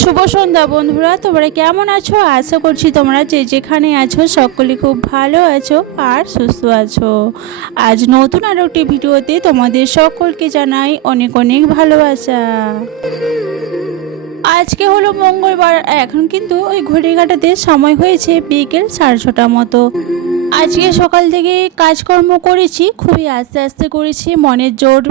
শুভ সন্ধ্যা বন্ধুরা, তোমরা কেমন আছো? আশা করছি তোমরা যে যেখানে আছো সকলে খুব ভালো আছো আর সুস্থ আছো। আজ নতুন আরও একটি ভিডিওতে তোমাদের সকলকে জানাই অনেক অনেক ভালোবাসা। আজকে হলো মঙ্গলবার, এখন কিন্তু ওই ঘড়ির কাঁটাতে সময় হয়েছে বিকেল 6:30 মতো। আজকে সকাল থেকে কাজকর্ম করেছি, খুবই আস্তে আস্তে করেছি, মনের জোর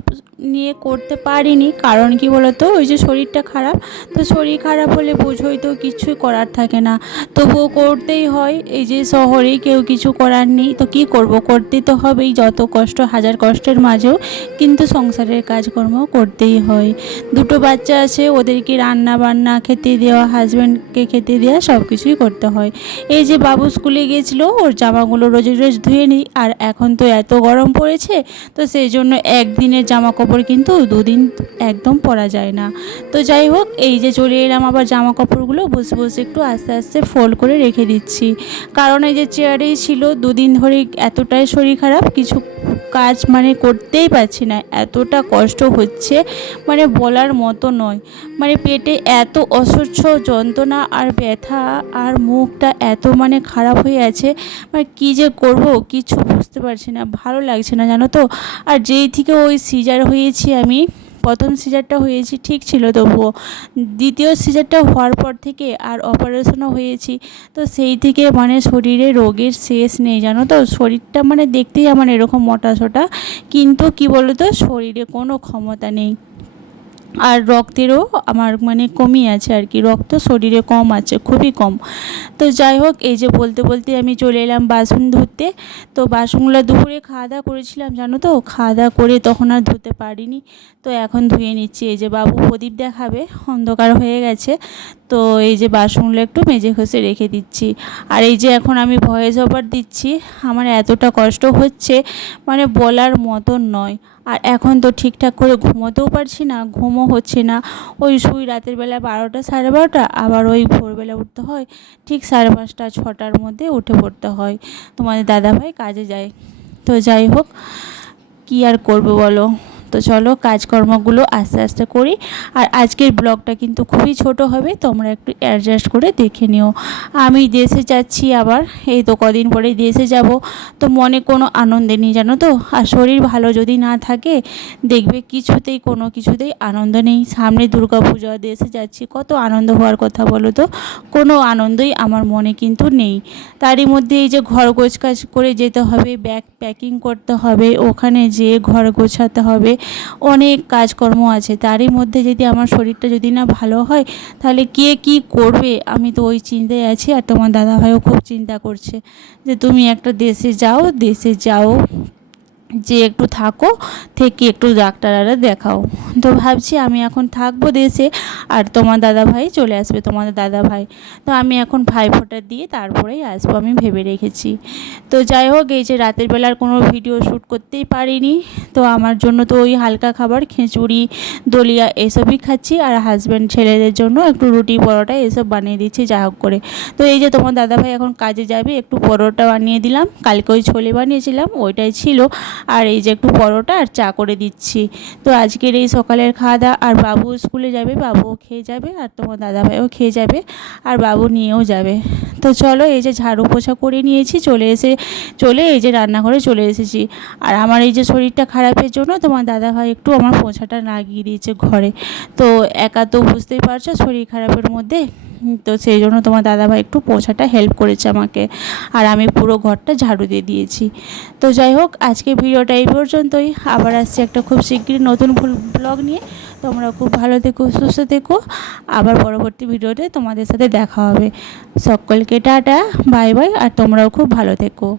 নিয়ে করতে পারিনি। কারণ কি বলতো, ওই যে শরীরটা খারাপ, তো শরীর খারাপ হলে বোঝোই তো, কিছুই করার থাকে না, তবুও করতেই হয়। এই যে শহরে কেউ কিছু করার নেই, তো কি করব, করতে তো হবেই। যত কষ্ট, হাজার কষ্টের মাঝেও কিন্তু সংসারের কাজকর্ম করতেই হয়। দুটো বাচ্চা আছে, ওদেরকে রান্না বান্না, খেতে দেওয়া, হাজব্যান্ডকে খেতে দেওয়া, সব কিছুই করতে হয়। এই যে বাবু স্কুলে গিয়েছিলো, ওর জামাগুলো রোজ রোজ ধুয়ে নিই। আর এখন তো এত গরম পড়েছে, তো সেই জন্য একদিনের জামা কাপড় কিন্তু দুদিন একদম পরা যায় না। তো যাই হোক, এই যে চলে এলাম আবার জামা কাপড়গুলো বসে বসে একটু আস্তে আস্তে ফোল্ড করে রেখে দিচ্ছি। কারণ এই যে চেয়ারেই ছিল দুদিন ধরে, এতটাই শরীর খারাপ, কিছু কাজ মানে করতেই পারছি না, এতটা কষ্ট হচ্ছে মানে বলার মতো নয়। মানে পেটে এত অসহ্য যন্ত্রণা আর ব্যথা, আর মুখটা এত মানে খারাপ হয়ে আছে, মানে কী যে করব কিছু বুঝতে পারছি না, ভালো লাগছে না জানো তো। আর যেই থেকে ওই সিজার হয়েছি আমি, প্রথম সিজারটা হয়েছি ঠিক ছিল, তবুও দ্বিতীয় সিজারটা হওয়ার পর থেকে আর অপারেশনও হয়েছি, তো সেই থেকে মানে শরীরে রোগের শেষ নেই জানো তো। শরীরটা মানে দেখতেই আমার এরকম মোটা সোটা, কিন্তু কি বলো তো, শরীরে কোনো ক্ষমতা নেই। আর রক্তেরও আমার মানে কমই আছে আর কি, রক্ত শরীরে কম আছে, খুবই কম। তো যাই হোক, এই যে বলতে বলতে আমি চলে এলাম বাসন ধুতে। তো বাসনগুলো দুপুরে খাওয়া দাওয়া করেছিলাম জানো তো, খাওয়া দাওয়া করে তখন আর ধুতে পারিনি, তো এখন ধুয়ে নিচ্ছি। এই যে বাবু প্রদীপ দেখাবে, অন্ধকার হয়ে গেছে, তো এই যে বাসনগুলো একটু মেজে ঘষে রেখে দিচ্ছি। আর এই যে এখন আমি ভয়েস ওভার দিচ্ছি, আমার এতটা কষ্ট হচ্ছে মানে বলার মতন নয়। আর এখন তো ঠিকঠাক করে ঘুমোতেও পারছি না, ঘুমও হচ্ছে না। ওই শুই রাতের বেলা 12টা 12:30, আবার ওই ভোরবেলা উঠতে হয় ঠিক 5:30 6টার মধ্যে উঠে পড়তে হয়। তোমাদের দাদাভাই কাজে যায়। তো যাই হোক, কী আর করবো বলো। তো চলো কাজকর্মগুলো আস্তে আস্তে করি। আর আজকের ব্লগটা কিন্তু খুবই ছোট হবে, তোমরা একটু অ্যাডজাস্ট করে দেখে নিও। আমি দেশে যাচ্ছি আবার, এই তো কদিন পরেই দেশে যাব, তো মনে কোনো আনন্দে নেই জানো তো। আর শরীর ভালো যদি না থাকে, দেখবে কিছুতেই কোনো কিছুতেই আনন্দ নেই। সামনে দুর্গাপূজা, দেশে যাচ্ছি, কত আনন্দ হওয়ার কথা বলো তো, কোনো আনন্দই আমার মনে কিন্তু নেই। তারই মধ্যে এই যে ঘর গোছকাজ করে যেতে হবে, ব্যাগ প্যাকিং করতে হবে, ওখানে যেয়ে ঘর গোছাতে হবে, অনেক কাজকর্ম আছে। তারই মধ্যে যদি আমার শরীরটা যদি না ভালো হয়, তাহলে কে কি করবে, আমি তো ওই চিন্তায় আছি। আর তোমার দাদাভাইও খুব চিন্তা করছে যে তুমি একটা দেশে যাও, দেশে যাও, যে একটু থাকো, থেকে একটু ডাক্তাররা দেখাও। তো ভাবছি আমি এখন থাকবো দেশে, আর তোমার দাদাভাই চলে আসবে, তোমাদের দাদাভাই। তো আমি এখন ভাইফোঁটা দিয়ে তারপরেই আসবো, আমি ভেবে রেখেছি। তো যাই হোক, এই যে রাতের বেলার কোনো ভিডিও শ্যুট করতেই পারিনি, তো আমার জন্য তো ওই হালকা খাবার খিচুড়ি, দলিয়া এসবই খাচ্ছি। আর হাজব্যান্ড ছেলেদের জন্য একটু রুটি পরোটা এসব বানিয়ে দিচ্ছি যা হোক করে। তো এই যে তোমার দাদাভাই এখন কাজে যাবে, একটু পরোটা বানিয়ে দিলাম, কালকে ওই ছোলে বানিয়েছিলাম ওইটাই ছিল। আর এই যে একটু পরোটা আর চা করে দিচ্ছি। তো আজকের এই সকালের খাওয়া দাওয়া। আর বাবু স্কুলে যাবে, বাবুও খেয়ে যাবে, আর তোমার দাদাভাইও খেয়ে যাবে, আর বাবু নিয়েও যাবে। তো চলো, এই যে ঝাড়ু পোছা করে নিয়েছি, চলে এই যে রান্নাঘরে চলে এসেছি। আর আমার এই যে শরীরটা খারাপের জন্য তোমার দাদাভাই একটু আমার পোছাটা লাগিয়ে দিয়েছে ঘরে। তো একা তো বুঝতেই পারছো শরীর খারাপের মধ্যে, তো সেই জন্য তোমার দাদাভাই একটু পোছাটা হেল্প করেছে আমাকে, আর আমি পুরো ঘরটা ঝাড়ু দিয়ে দিয়েছি। তো যাই হোক, আজকে ভিডিওটা এই পর্যন্তই। আবার আসছি একটা খুব শীঘ্রই নতুন ব্লগ নিয়ে। তোমরা খুব ভালো থেকো, সুস্থ থেকো। আবার পরবর্তী ভিডিওতে তোমাদের সাথে দেখা হবে। সকলকে টাটা, বাই বাই, আর তোমরাও খুব ভালো থেকো।